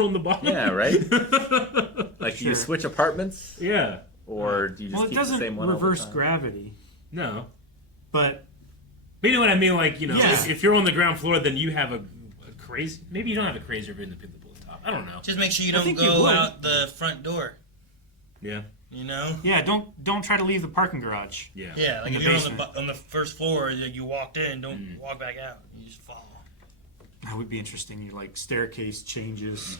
on the bottom. Yeah, right? Like, do you Sure. switch apartments? Yeah. Or do you just Well, it keep the doesn't same one all the reverse time? gravity, No. but But you know what I mean? Like, Yeah. if you're on the ground floor, then you have a crazy... Maybe you don't have a crazier view than the people at the top. I don't know. Just make sure you I don't think you go would. out the front door. Yeah. You know? yeah, don't try to leave the parking garage. Yeah. Yeah, like In if the you're basement. on the first floor, you walked in, don't walk back out. You just fall. That would be interesting. You like staircase changes.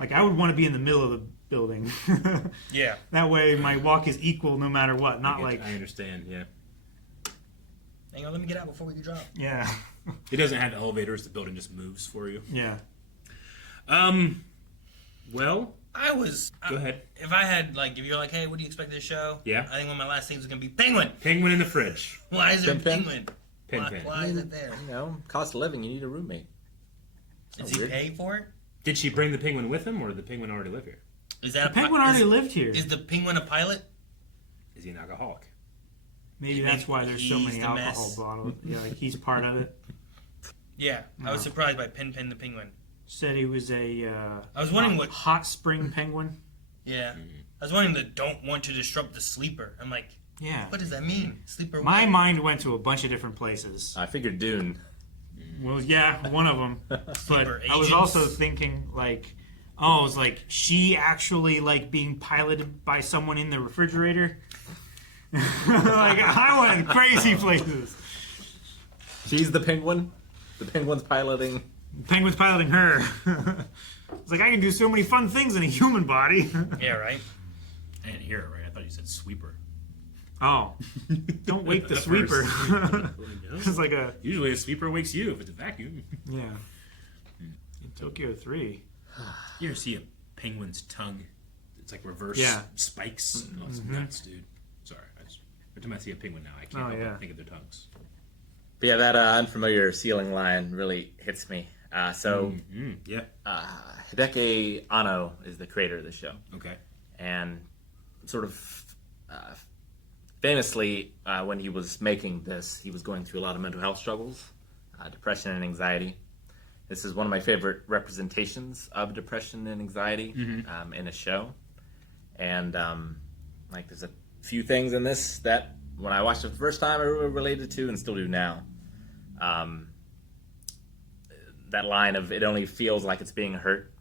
Like I would want to be in the middle of the building. Yeah. That way, my walk is equal no matter what. Not like I understand, yeah. Hang on, let me get out before we drop. yeah, It doesn't have elevators. The building just moves for you. yeah. Well, Go ahead. If I had, like, if you're like, hey, what do you expect of this show? Yeah. I think one of my last things was going to be Penguin. penguin in the fridge. Why is there a Pin-pin? penguin? Pin-pin. Why is it there? You know, cost of living, you need a roommate. Does he weird. pay for it? Did she bring the penguin with him, or did the penguin already live here? Is that The penguin already lived here. Is the penguin a pilot? Is he an alcoholic? Maybe that's why there's so He's many the alcohol mess. bottles. Yeah, like he's part of it. Yeah, I was surprised by Pin the penguin. Said he was a. I was wondering what. hot spring penguin. Yeah, I was wondering the don't want to disrupt the sleeper. I'm like, Yeah. what does that mean? Sleeper. My what? mind went to a bunch of different places. I figured Dune. Well, yeah, one of them. But Sleeper I was agents. also thinking, like, oh, it was like she actually like being piloted by someone in the refrigerator. Like I went crazy places. She's the penguin. The penguin's piloting. Penguin's piloting her. It's like I can do so many fun things in a human body. Yeah, right. I didn't hear it right. I thought you said sweeper. Oh, don't wake the At sweeper. first. It's like a Usually a sweeper wakes you if it's a vacuum. yeah. In Tokyo 3. You ever see a penguin's tongue? It's like reverse Yeah. spikes. Oh, it's nuts, dude. Sorry. Every time I see a penguin now, I can't Oh, help yeah. but think of their tongues. But yeah, that unfamiliar ceiling line really hits me. Yeah. Hideki Anno is the creator of the show. Okay. And sort of famously, when he was making this, he was going through a lot of mental health struggles, depression and anxiety. This is one of my favorite representations of depression and anxiety in a show. And like, there's a few things in this that when I watched it the first time I really related to and still do now. That line of "it only feels like it's being hurt."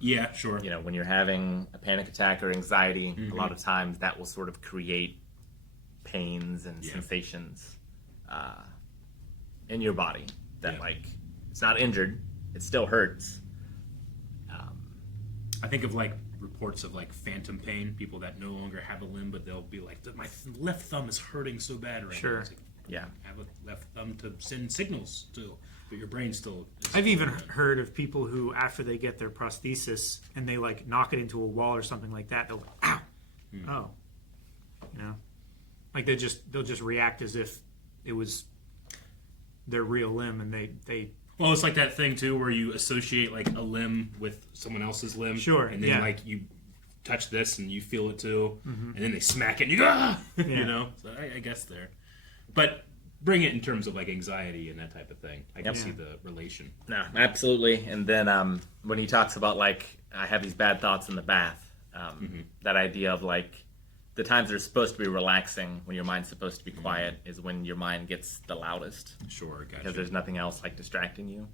Yeah, sure. You know, when you're having a panic attack or anxiety, a lot of times that will sort of create pains and sensations in your body that, like, it's not injured, it still hurts. I think of like reports of like phantom pain, people that no longer have a limb, but they'll be like, my left thumb is hurting so bad right now. Sure. It's like, Yeah. have a left thumb to send signals to, but your brain still. Is I've even heard of people who, after they get their prosthesis and they like knock it into a wall or something like that, they'll go, ow, oh, you know, like they'll just react as if it was their real limb, and they Well, it's like that thing too, where you associate like a limb with someone else's limb. Sure, And then yeah. like you touch this and you feel it too, and then they smack it and you go, ah! Yeah. You know. So I guess there, but bring it in terms of like anxiety and that type of thing. I can Yep. see the relation. No, absolutely. And then when he talks about, like, I have these bad thoughts in the bath, that idea of, like, the times that are supposed to be relaxing, when your mind's supposed to be quiet, is when your mind gets the loudest. Sure, gotcha. Because there's nothing else, like, distracting you.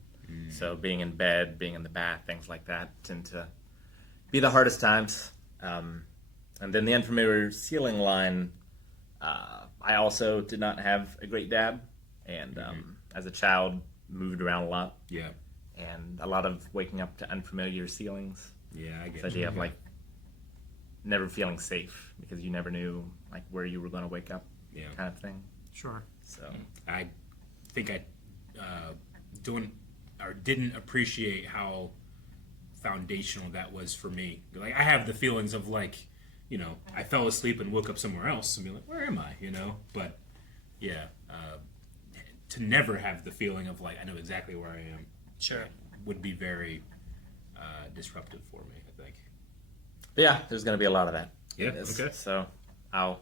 So being in bed, being in the bath, things like that tend to be the hardest times. And then the unfamiliar ceiling line, I also did not have a great dad. And as a child, moved around a lot. Yeah, And a lot of waking up to unfamiliar ceilings. yeah, I get This it. idea of, like, never feeling safe because you never knew, like, where you were going to wake up, Yeah. kind of thing. sure. So I think I didn't appreciate how foundational that was for me. Like, I have the feelings of, like, you know, I fell asleep and woke up somewhere else and be like, where am I? You know, but yeah, to never have the feeling of like I know exactly where I am Sure. would be very disruptive for me, I think. but yeah, there's going to be a lot of that. in Yeah, this. okay. So I'll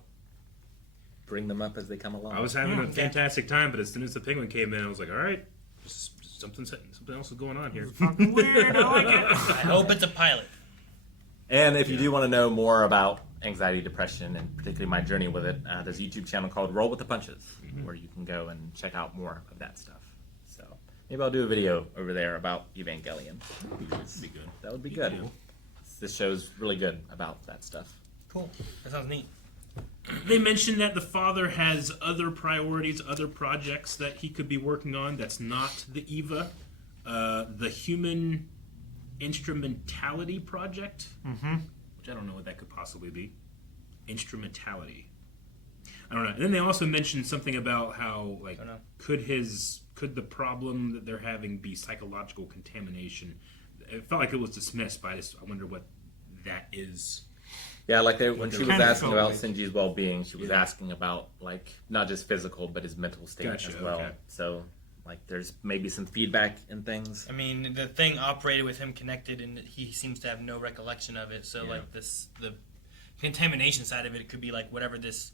bring them up as they come along. I was having Yeah, a okay. fantastic time, but as soon as the penguin came in, I was like, all right, just something else is going on here. Fucking weird. I like it. I hope it's a pilot. And if you do want to know more about anxiety, depression, and particularly my journey with it, there's a YouTube channel called Roll with the Punches, where you can go and check out more of that stuff. So maybe I'll do a video over there about Evangelion. That'd be good. That would be good. Cool. This show's really good about that stuff. Cool. That sounds neat. They mentioned that the father has other priorities, other projects that he could be working on. That's not the EVA, the Human Instrumentality Project, which I don't know what that could possibly be. Instrumentality. I don't know. And then they also mentioned something about how like Don't know. could the problem that they're having be psychological contamination? It felt like it was dismissed, but I wonder what that is. Yeah, like when she was Kind of asking about felt like- Shinji's well-being, she was asking about like not just physical, but his mental state Gotcha, as well. okay. So like there's maybe some feedback in things. I mean, the thing operated with him connected, and he seems to have no recollection of it. So, Yeah. like the contamination side of it could be like whatever this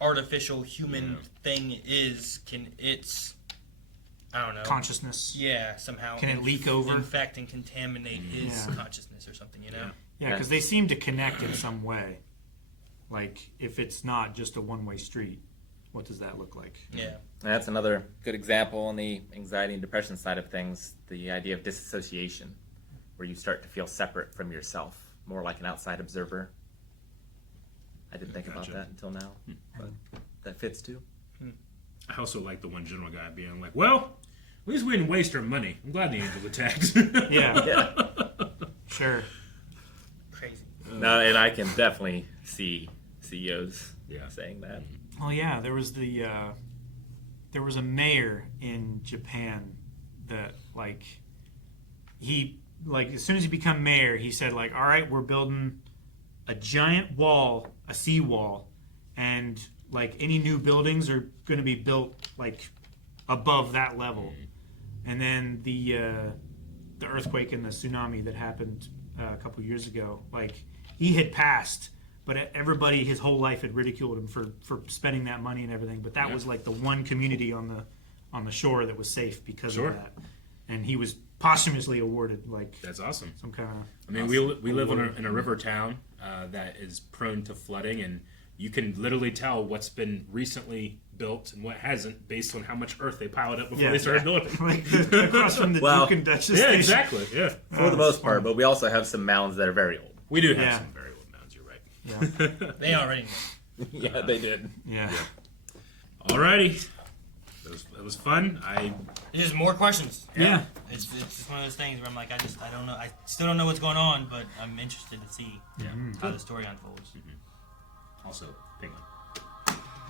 artificial human thing is. I don't know. Consciousness. Yeah, somehow. Can it leak over? Infect and contaminate his Yeah. consciousness or something. You know. Yeah, because they seem to connect in some way. Like, if it's not just a one-way street, what does that look like? Yeah. And that's another good example on the anxiety and depression side of things, the idea of disassociation, where you start to feel separate from yourself, more like an outside observer. I didn't think about Gotcha. that until now, but that fits too. I also like the one general guy being like, well, at least we didn't waste our money. I'm glad the angels attacked. Yeah, Yeah. sure. Crazy. No, and I can definitely see CEOs Yeah. saying that. Well, yeah, there was a mayor in Japan that as soon as he became mayor, he said all right, we're building a giant wall, a seawall, and any new buildings are going to be built above that level. And then the earthquake and the tsunami that happened a couple years ago, he had passed, but everybody his whole life had ridiculed him for spending that money and everything. But that was the one community on the shore that was safe because Sure. of that, and he was posthumously awarded That's awesome. some kind of. I mean, we live in a river town that is prone to flooding, and you can literally tell what's been recently built and what hasn't based on how much earth they piled up before they started building. Across from the Well, Duke and Duchess Yeah, station. exactly. Yeah, For the most part, but we also have some mounds that are very old. we do have Yeah. some very old mounds. You're right. Yeah, They already know. Yeah, they did. yeah. Alrighty, it was fun. There's just more questions. Yeah. It's just one of those things where I'm like, I don't know. I still don't know what's going on, but I'm interested to see how the story unfolds. Also, Penguin,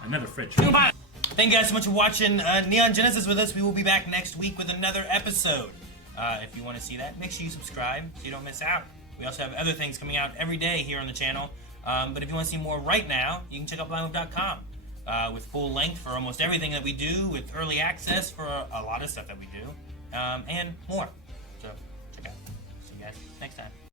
another fridge. Thank you guys so much for watching Neon Genesis with us. We will be back next week with another episode. If you want to see that, make sure you subscribe so you don't miss out. We also have other things coming out every day here on the channel. But if you want to see more right now, you can check out blindmove.com with full length for almost everything that we do, with early access for a lot of stuff that we do, and more. So check out. See you guys next time.